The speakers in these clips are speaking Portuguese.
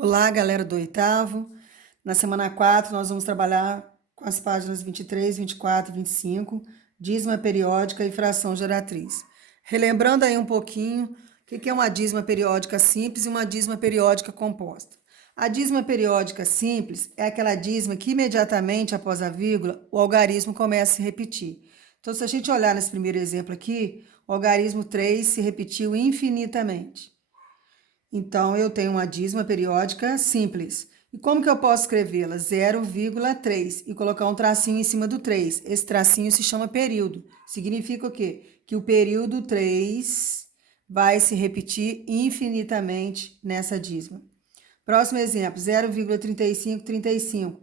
Olá, galera do oitavo. Na semana 4, nós vamos trabalhar com as páginas 23, 24 e 25, dízima periódica e fração geratriz. Relembrando aí um pouquinho o que é uma dízima periódica simples e uma dízima periódica composta. A dízima periódica simples é aquela dízima que imediatamente após a vírgula o algarismo começa a se repetir. Então, se a gente olhar nesse primeiro exemplo aqui, o algarismo 3 se repetiu infinitamente. Então, eu tenho uma dízima periódica simples. E como que eu posso escrevê-la? 0,3 e colocar um tracinho em cima do 3. Esse tracinho se chama período. Significa o quê? Que o período 3 vai se repetir infinitamente nessa dízima. Próximo exemplo, 0,3535.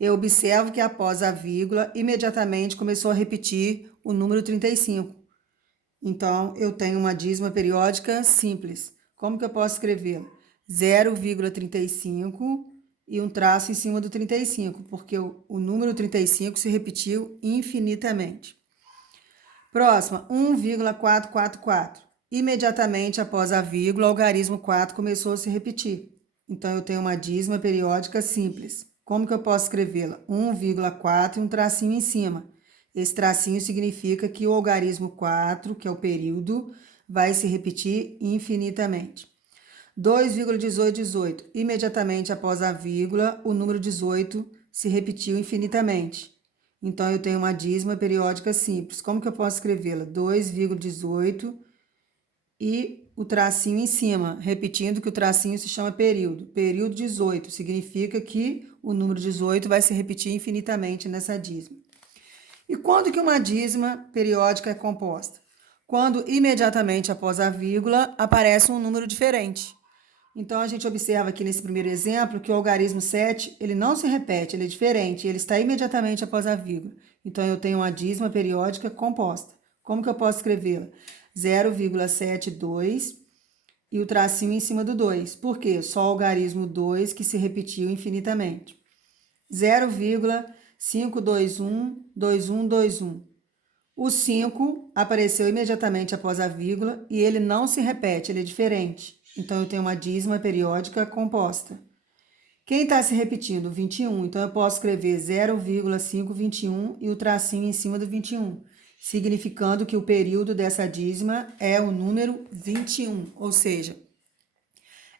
Eu observo que após a vírgula, imediatamente começou a repetir o número 35. Então, eu tenho uma dízima periódica simples. Como que eu posso escrevê-la? 0,35 e um traço em cima do 35, porque o número 35 se repetiu infinitamente. Próxima, 1,444. Imediatamente após a vírgula, o algarismo 4 começou a se repetir. Então, eu tenho uma dízima periódica simples. Como que eu posso escrevê-la? 1,4 e um tracinho em cima. Esse tracinho significa que o algarismo 4, que é o período, vai se repetir infinitamente. 2,1818. Imediatamente após a vírgula, o número 18 se repetiu infinitamente. Então, eu tenho uma dízima periódica simples. Como que eu posso escrevê-la? 2,18 e o tracinho em cima, repetindo que o tracinho se chama período. Período 18 significa que o número 18 vai se repetir infinitamente nessa dízima. E quando que uma dízima periódica é composta? Quando imediatamente após a vírgula aparece um número diferente. Então, a gente observa aqui nesse primeiro exemplo que o algarismo 7, ele não se repete, ele é diferente, ele está imediatamente após a vírgula. Então, eu tenho uma dízima periódica composta. Como que eu posso escrevê-la? 0,72 e o tracinho em cima do 2. Por quê? Só o algarismo 2 que se repetiu infinitamente. 0,5212121. O 5 apareceu imediatamente após a vírgula e ele não se repete, ele é diferente. Então, eu tenho uma dízima periódica composta. Quem está se repetindo? 21. Então, eu posso escrever 0,521 e o tracinho em cima do 21, significando que o período dessa dízima é o número 21, ou seja,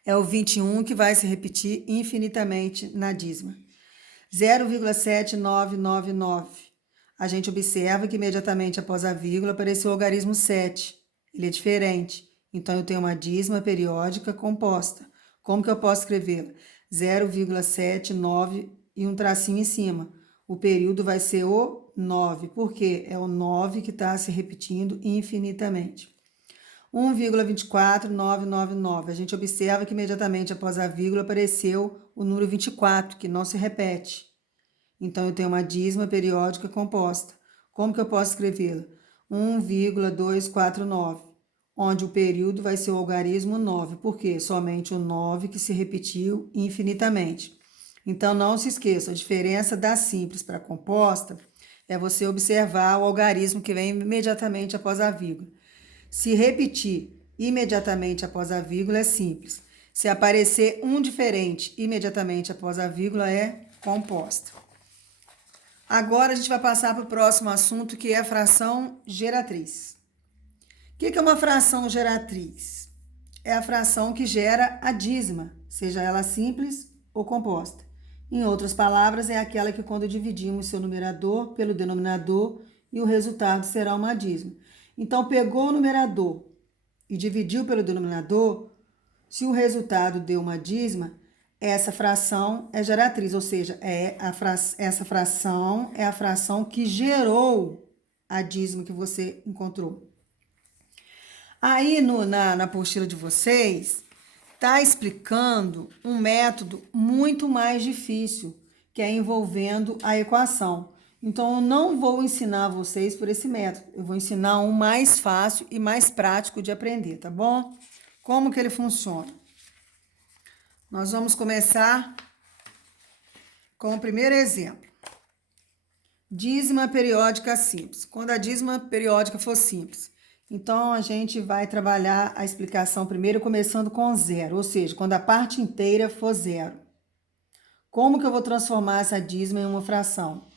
é o 21 que vai se repetir infinitamente na dízima. 0,7999. A gente observa que imediatamente após a vírgula apareceu o algarismo 7. Ele é diferente. Então, eu tenho uma dízima periódica composta. Como que eu posso escrevê-la? 0,79 e um tracinho em cima. O período vai ser o 9, porque é o 9 que está se repetindo infinitamente. 1,24999. A gente observa que imediatamente após a vírgula apareceu o número 24, que não se repete. Então, eu tenho uma dízima periódica composta. Como que eu posso escrevê-la? 1,249, onde o período vai ser o algarismo 9. Por quê? Somente o 9 que se repetiu infinitamente. Então, não se esqueça, a diferença da simples para a composta é você observar o algarismo que vem imediatamente após a vírgula. Se repetir imediatamente após a vírgula é simples. Se aparecer um diferente imediatamente após a vírgula é composta. Agora a gente vai passar para o próximo assunto, que é a fração geratriz. O que é uma fração geratriz? É a fração que gera a dízima, seja ela simples ou composta. Em outras palavras, é aquela que quando dividimos seu numerador pelo denominador e o resultado será uma dízima. Então, pegou o numerador e dividiu pelo denominador, se o resultado deu uma dízima, essa fração é geratriz, ou seja, essa fração é a fração que gerou a dízima que você encontrou. Aí na apostila de vocês, está explicando um método muito mais difícil, que é envolvendo a equação. Então, eu não vou ensinar vocês por esse método, eu vou ensinar um mais fácil e mais prático de aprender, tá bom? Como que ele funciona? Nós vamos começar com o primeiro exemplo. Dízima periódica simples. Quando a dízima periódica for simples, Então, a gente vai trabalhar a explicação primeiro começando com zero, ou seja, quando a parte inteira for zero. Como que eu vou transformar essa dízima em uma fração?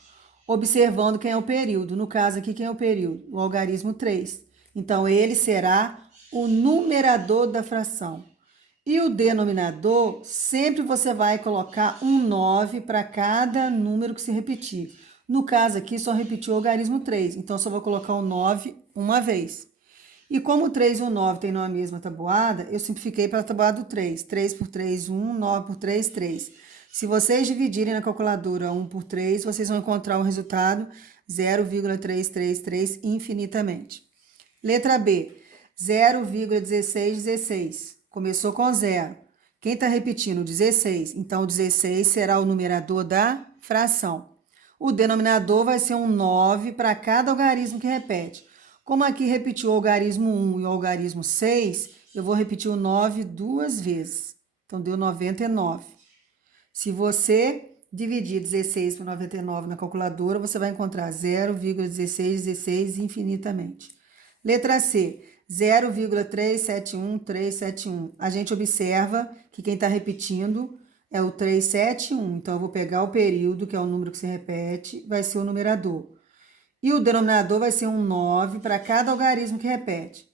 Observando quem é o período. No caso aqui, quem é o período? O algarismo 3. Então, ele será o numerador da fração. E o denominador, sempre você vai colocar um 9 para cada número que se repetir. No caso aqui, só repetiu o algarismo 3. Então, só vou colocar o 9 uma vez. E como o 3 e o 9 têm na mesma tabuada, eu simplifiquei para a tabuada do 3. 3 por 3, 1, 9 por 3, 3. Se vocês dividirem na calculadora 1 por 3, vocês vão encontrar o resultado 0,333 infinitamente. Letra B, 0,1616. Começou com 0. Quem está repetindo? 16. Então, o 16 será o numerador da fração. O denominador vai ser um 9 para cada algarismo que repete. Como aqui repetiu o algarismo 1 e o algarismo 6, eu vou repetir o 9 duas vezes. Então, deu 99. Se você dividir 16 por 99 na calculadora, você vai encontrar 0,1616 infinitamente. Letra C, 0,371371. A gente observa que quem está repetindo é o 371. Então, eu vou pegar o período, que é o número que se repete, vai ser o numerador. E o denominador vai ser um 9 para cada algarismo que repete.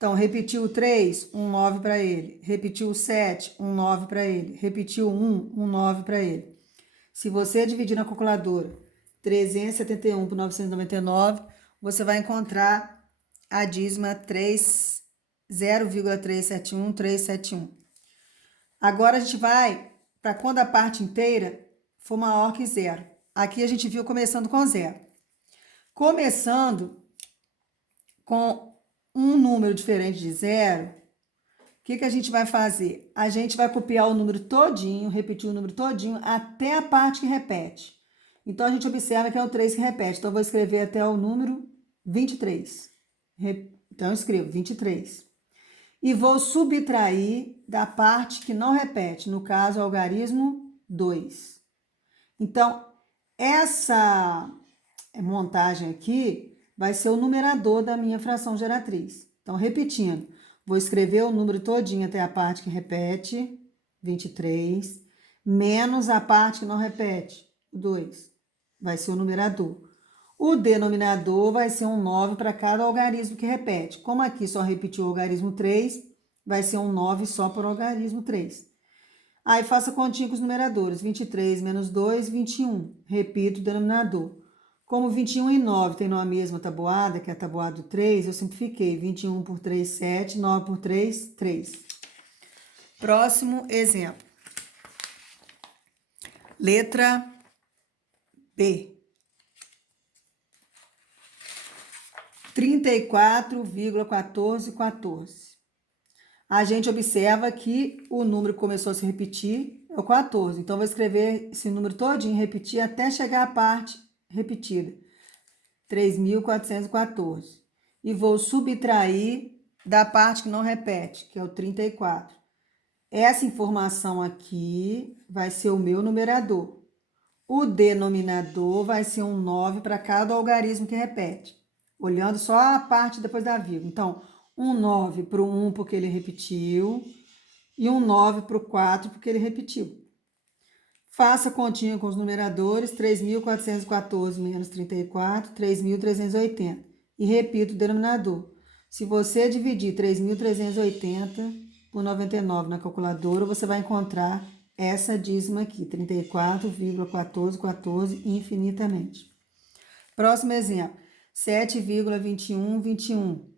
Então, repetiu o 3, um 9 para ele. Repetiu o 7, um 9 para ele. Repetiu o 1, um 9 para ele. Se você dividir na calculadora 371 por 999, você vai encontrar a dízima 0,371371. Agora a gente vai para quando a parte inteira for maior que zero. Aqui a gente viu começando com zero. Começando com um número diferente de zero, o que a gente vai fazer? A gente vai copiar o número todinho, repetir o número todinho até a parte que repete. Então, a gente observa que é o 3 que repete. Então, eu vou escrever até o número 23. Então, eu escrevo 23. E vou subtrair da parte que não repete, no caso, o algarismo 2. Então, essa montagem aqui vai ser o numerador da minha fração geratriz. Então, repetindo, vou escrever o número todinho até a parte que repete, 23, menos a parte que não repete, 2. Vai ser o numerador. O denominador vai ser um 9 para cada algarismo que repete. Como aqui só repetiu o algarismo 3, vai ser um 9 só por algarismo 3. Aí faça continha com os numeradores. 23 menos 2, 21. Repito o denominador. Como 21 e 9 tem na mesma tabuada, que é a tabuada do 3, eu simplifiquei. 21 por 3, 7. 9 por 3, 3. Próximo exemplo. Letra B. 34,1414. A gente observa que o número que começou a se repetir é o 14. Então, vou escrever esse número todinho, repetir até chegar à parte repetida. 3.414. E vou subtrair da parte que não repete, que é o 34. Essa informação aqui vai ser o meu numerador. O denominador vai ser um 9 para cada algarismo que repete. Olhando só a parte depois da vírgula. Então, um 9 para o 1 porque ele repetiu. E um 9 para o 4 porque ele repetiu. Faça continha com os numeradores, 3.414 menos 34, 3.380. E repita o denominador. Se você dividir 3.380 por 99 na calculadora, você vai encontrar essa dízima aqui, 34,1414 infinitamente. Próximo exemplo, 7,2121.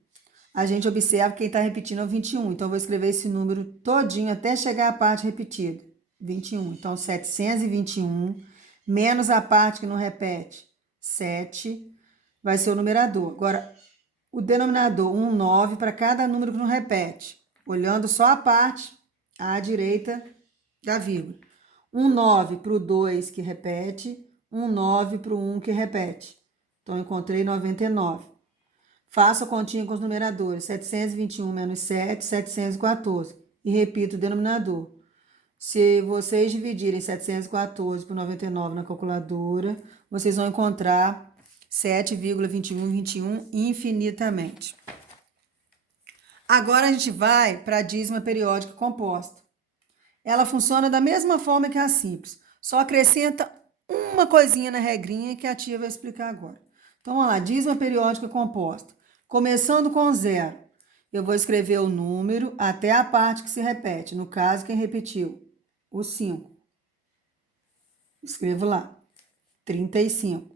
A gente observa que quem está repetindo é o 21. Então, eu vou escrever esse número todinho até chegar à parte repetida. 21. Então, 721 menos a parte que não repete, 7, vai ser o numerador. Agora, o denominador, 9 para cada número que não repete. Olhando só a parte à direita da vírgula. 9 para o 2 que repete, 9 para o 1 que repete. Então, eu encontrei 99. Faça a continha com os numeradores. 721 menos 7, 714. E repita o denominador. Se vocês dividirem 714 por 99 na calculadora, vocês vão encontrar 7,2121 infinitamente. Agora a gente vai para a dízima periódica composta. Ela funciona da mesma forma que a simples, só acrescenta uma coisinha na regrinha que a tia vai explicar agora. Então, vamos lá, dízima periódica composta. Começando com zero, eu vou escrever o número até a parte que se repete. No caso, quem repetiu? O 5. Escrevo lá, 35.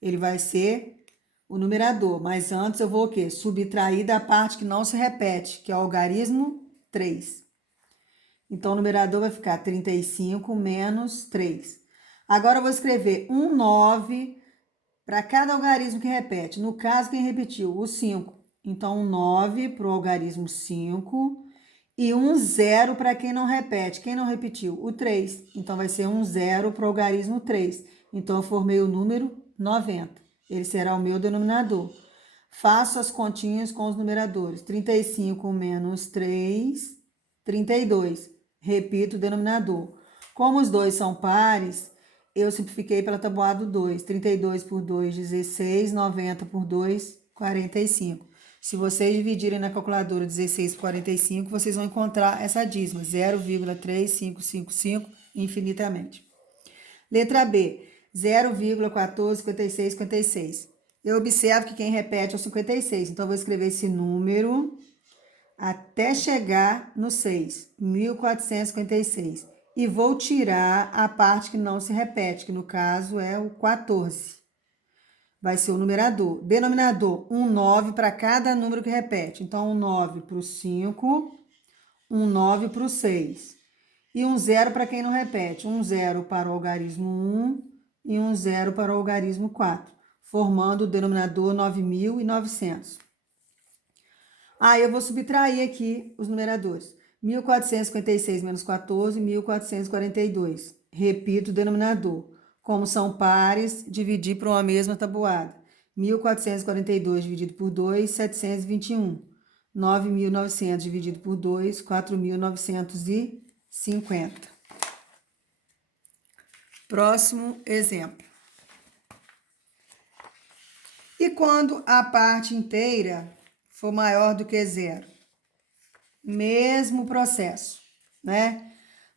Ele vai ser o numerador, mas antes eu vou o quê? Subtrair da parte que não se repete, que é o algarismo 3. Então, o numerador vai ficar 35 menos 3. Agora, eu vou escrever um 9 para cada algarismo que repete. No caso, quem repetiu? O 5. Então, um 9 para o algarismo 5 e um 0 para quem não repete. Quem não repetiu? O 3. Então, vai ser um 0 para o algarismo 3. Então, eu formei o número 90. Ele será o meu denominador. Faço as continhas com os numeradores. 35 menos 3, 32. Repito o denominador. Como os dois são pares, eu simplifiquei pela tabuada do 2. 32 por 2, 16. 90 por 2, 45. Se vocês dividirem na calculadora 16 por 45, vocês vão encontrar essa dízima, 0,3555 infinitamente. Letra B, 0,145656. Eu observo que quem repete é o 56, então eu vou escrever esse número até chegar no 6, 1456. E vou tirar a parte que não se repete, que no caso é o 14. Vai ser o numerador. Denominador, um 9 para cada número que repete. Então, um 9 para o 5, um 9 para o 6. E um 0 para quem não repete. Um 0 para o algarismo 1 e um 0 para o algarismo 4, formando o denominador 9.900. Aí eu vou subtrair aqui os numeradores. 1456 menos 14, 1442. Repito o denominador. Como são pares, dividir por uma mesma tabuada. 1442 dividido por 2, 721. 9.900 dividido por 2, 4.950. Próximo exemplo. E quando a parte inteira for maior do que zero? Mesmo processo, né?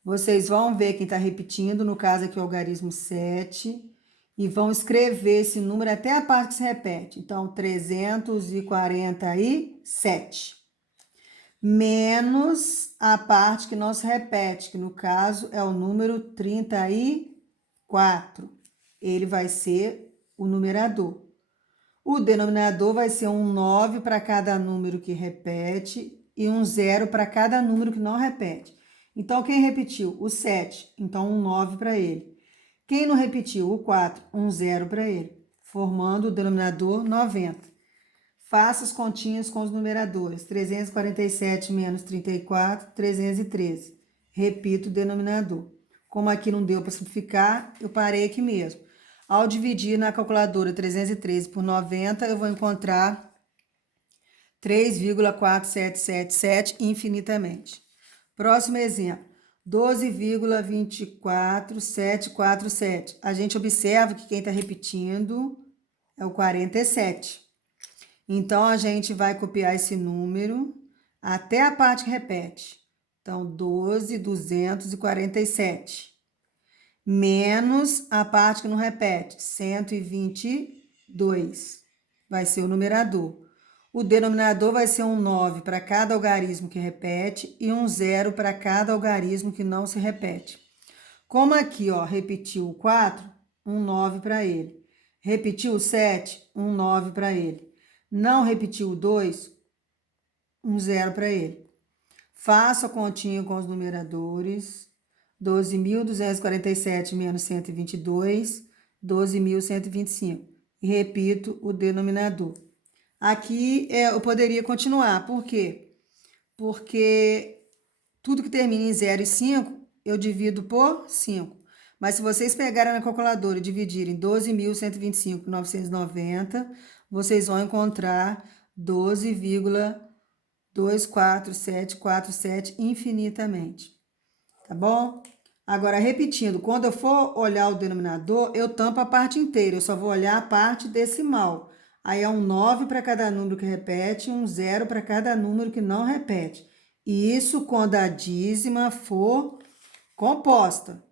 Vocês vão ver quem está repetindo, no caso aqui o algarismo 7, e vão escrever esse número até a parte que se repete. Então, 347. Menos a parte que não se repete, que no caso é o número 34. Ele vai ser o numerador. O denominador vai ser um 9 para cada número que repete e um 0 para cada número que não repete. Então, quem repetiu? O 7. Então, um 9 para ele. Quem não repetiu? O 4. Um 0 para ele. Formando o denominador 90. Faça as continhas com os numeradores. 347 menos 34, 313. Repito o denominador. Como aqui não deu para simplificar, eu parei aqui mesmo. Ao dividir na calculadora 313 por 90, eu vou encontrar 3,4777 infinitamente. Próximo exemplo, 12,24747. A gente observa que quem está repetindo é o 47. Então, a gente vai copiar esse número até a parte que repete. Então, 12,247. Menos a parte que não repete, 122. Vai ser o numerador. O denominador vai ser um 9 para cada algarismo que repete e um 0 para cada algarismo que não se repete. Como aqui, ó, repetiu o 4, um 9 para ele. Repetiu o 7, um 9 para ele. Não repetiu o 2, um 0 para ele. Faço a continha com os numeradores. 12.247 menos 122, 12.125. E repito o denominador. Aqui eu poderia continuar. Por quê? Porque tudo que termina em 0 e 5, eu divido por 5. Mas se vocês pegarem na calculadora e dividirem 12.125 por 990, vocês vão encontrar 12,24747 infinitamente. Tá bom? Agora, repetindo, quando eu for olhar o denominador, eu tampo a parte inteira, eu só vou olhar a parte decimal. Aí é um 9 para cada número que repete e um 0 para cada número que não repete. Isso quando a dízima for composta.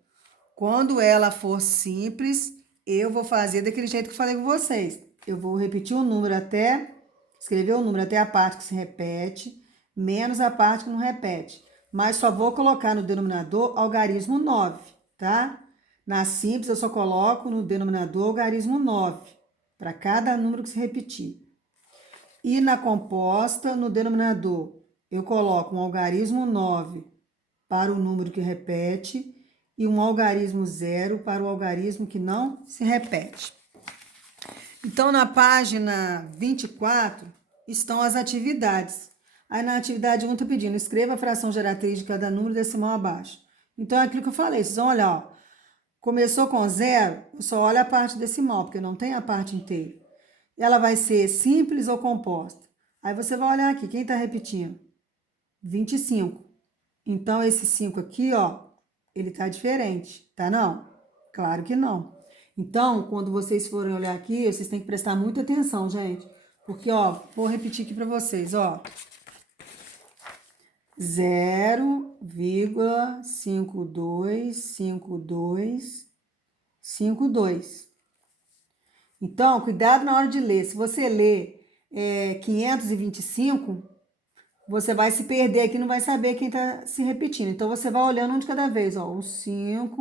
Quando ela for simples, eu vou fazer daquele jeito que eu falei com vocês. Eu vou repetir o número até, escrever o número até a parte que se repete, menos a parte que não repete. Mas só vou colocar no denominador algarismo 9, tá? Na simples, eu só coloco no denominador algarismo 9, para cada número que se repetir. E na composta, no denominador, eu coloco um algarismo 9 para o número que repete e um algarismo 0 para o algarismo que não se repete. Então, na página 24 estão as atividades. Aí na atividade 1 está pedindo, escreva a fração geratriz de cada número decimal abaixo. Então, é aquilo que eu falei, vocês vão olhar, ó, começou com 0, eu só olho a parte decimal, porque não tem a parte inteira. Ela vai ser simples ou composta? Aí você vai olhar aqui, quem está repetindo? 25. Então, esse 5 aqui, ó, ele tá diferente, tá não? Claro que não. Então, quando vocês forem olhar aqui, vocês têm que prestar muita atenção, gente. Porque, ó, vou repetir aqui para vocês, ó. 0,525252. Então, cuidado na hora de ler. Se você ler 525, você vai se perder aqui, não vai saber quem está se repetindo. Então, você vai olhando um de cada vez, ó, o 5,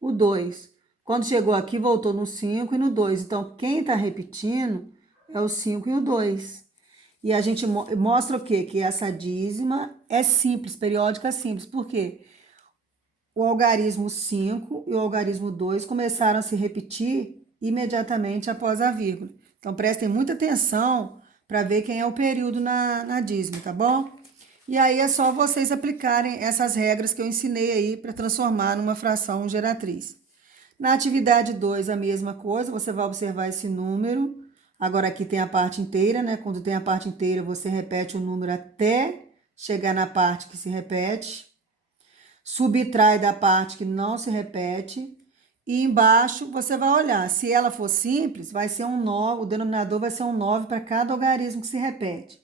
o 2. Quando chegou aqui, voltou no 5 e no 2. Então, quem está repetindo é o 5 e o 2. E a gente mostra o quê? Que essa dízima é simples, periódica simples. Por quê? O algarismo 5 e o algarismo 2 começaram a se repetir imediatamente após a vírgula. Então, prestem muita atenção para ver quem é o período na dízima, tá bom? E aí é só vocês aplicarem essas regras que eu ensinei aí para transformar numa fração geratriz. Na atividade 2, a mesma coisa, você vai observar esse número. Agora aqui tem a parte inteira, né? Quando tem a parte inteira, você repete o número até chegar na parte que se repete. Subtrai da parte que não se repete. E embaixo você vai olhar, se ela for simples, vai ser um 9, o denominador vai ser um 9 para cada algarismo que se repete.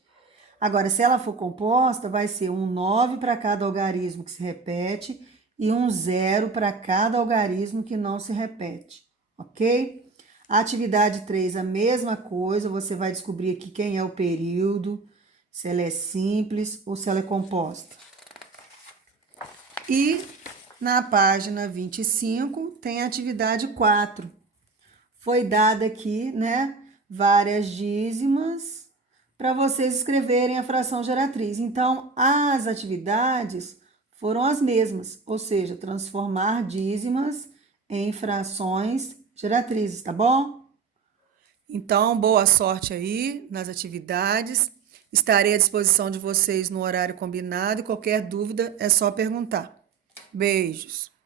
Agora, se ela for composta, vai ser um 9 para cada algarismo que se repete e um 0 para cada algarismo que não se repete, ok? A atividade 3, a mesma coisa, você vai descobrir aqui quem é o período, se ela é simples ou se ela é composta. E na página 25 tem a atividade 4. Foi dada aqui, né, várias dízimas para vocês escreverem a fração geratriz. Então, as atividades foram as mesmas, ou seja, transformar dízimas em frações geratrizes, tá bom? Então, boa sorte aí nas atividades. Estarei à disposição de vocês no horário combinado e qualquer dúvida é só perguntar. Beijos!